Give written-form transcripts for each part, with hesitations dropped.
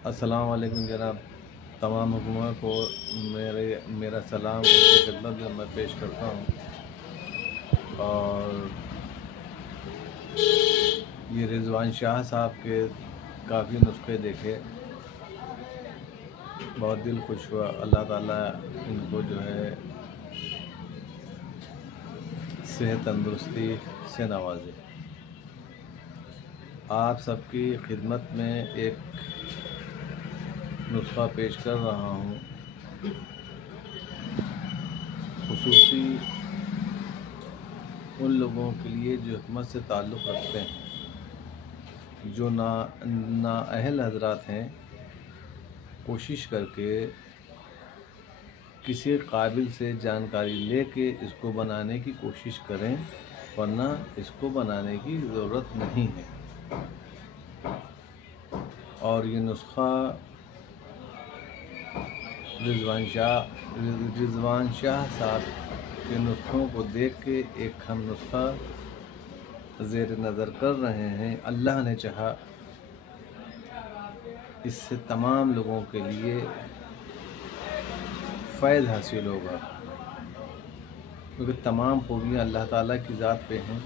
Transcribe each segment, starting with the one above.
अस्सलाम वालेकुम जनाब। तमाम हुकूमत को मेरा सलाम उनकी खिदमत में मैं पेश करता हूँ। और ये रिजवान शाह साहब के काफ़ी नुस्खे देखे, बहुत दिल खुश हुआ। अल्लाह ताला इनको जो है सेहत तंदुरुस्ती से नवाजे। आप सबकी खिदमत में एक नुस्खा पेश कर रहा हूँ, खुसूसी उन लोगों के लिए जो हिकमत से ताल्लुक़ रखते हैं, जो नाअहल हज़रात हैं। कोशिश करके किसी काबिल से जानकारी लेके इसको बनाने की कोशिश करें, वरना इसको बनाने की ज़रूरत नहीं है। और ये नुस्खा रिजवान शाह साहब के नुस्खों को देख के एक हम नुस्खा ज़ेर नज़र कर रहे हैं। अल्लाह ने चाहा इससे तमाम लोगों के लिए फ़ैज़ हासिल होगा, क्योंकि तमाम खूबियाँ अल्लाह ताला की ज़ात पे हैं।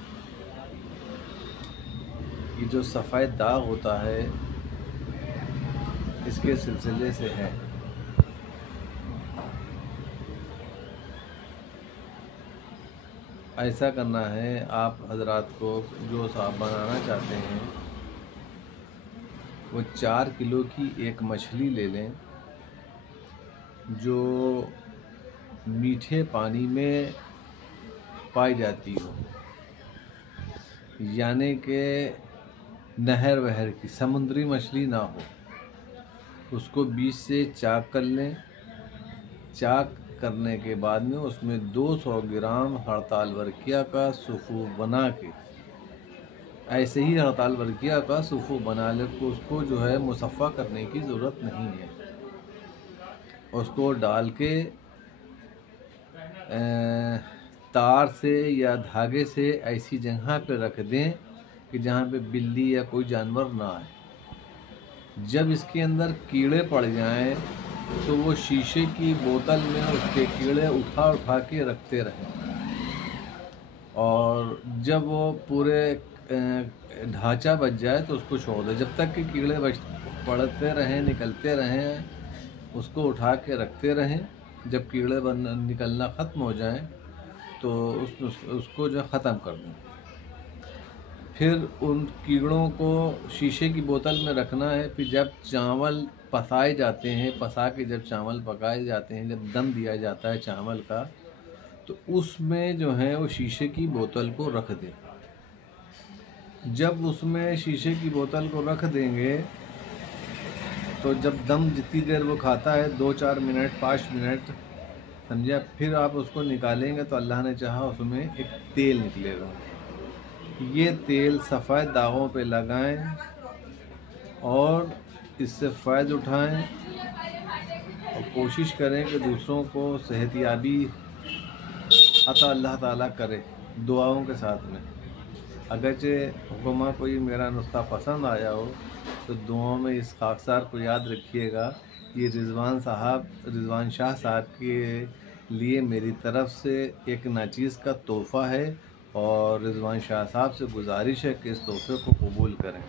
ये जो सफ़ेद दाग होता है, इसके सिलसिले से है। ऐसा करना है, आप हजरात को जो साहब बनाना चाहते हैं, वो 4 किलो की एक मछली ले लें, जो मीठे पानी में पाई जाती हो, यानी कि नहर वहर की, समुद्री मछली ना हो। उसको बीच से चाक कर लें। चाक करने के बाद में उसमें 200 ग्राम हड़ताल वर्किया का सुफू बना के, ऐसे ही हड़ताल वर्किया का सुफू बना ले को उसको जो है मुसफ़्फ़ा करने की ज़रूरत नहीं है। उसको डाल के तार से या धागे से ऐसी जगह पे रख दें कि जहाँ पे बिल्ली या कोई जानवर ना आए। जब इसके अंदर कीड़े पड़ जाएं तो वो शीशे की बोतल में उसके कीड़े उठा उठा के रखते रहें, और जब वो पूरे ढांचा बच जाए तो उसको छोड़ दें। जब तक कि कीड़े पड़ते रहें, निकलते रहें, उसको उठा के रखते रहें। जब कीड़े निकलना ख़त्म हो जाएं तो उसको जो ख़त्म कर दें। फिर उन कीड़ों को शीशे की बोतल में रखना है। फिर जब चावल पसाए जाते हैं, पसा के जब चावल पकाए जाते हैं, जब दम दिया जाता है चावल का, तो उसमें जो है वो शीशे की बोतल को रख दें। जब उसमें शीशे की बोतल को रख देंगे तो जब दम जितनी देर वो खाता है, 2-4 मिनट 5 मिनट समझिए, फिर आप उसको निकालेंगे तो अल्लाह ने चाहा उसमें एक तेल निकलेगा। ये तेल सफ़ेद दागों पे लगाएं और इससे फ़ायदा उठाएं, और कोशिश करें कि दूसरों को सेहतयाबी अता अल्लाह ताला करे, दुआओं के साथ में। अगरचे हुक्मा को ये मेरा नुस्खा पसंद आया हो तो दुआओं में इस खाकसार को याद रखिएगा। ये रिजवान शाह साहब के लिए मेरी तरफ़ से एक नाचीज़ का तोहफ़ा है, और रिजवान शाह साहब से गुजारिश है कि इस तोहफ़े को कबूल करें।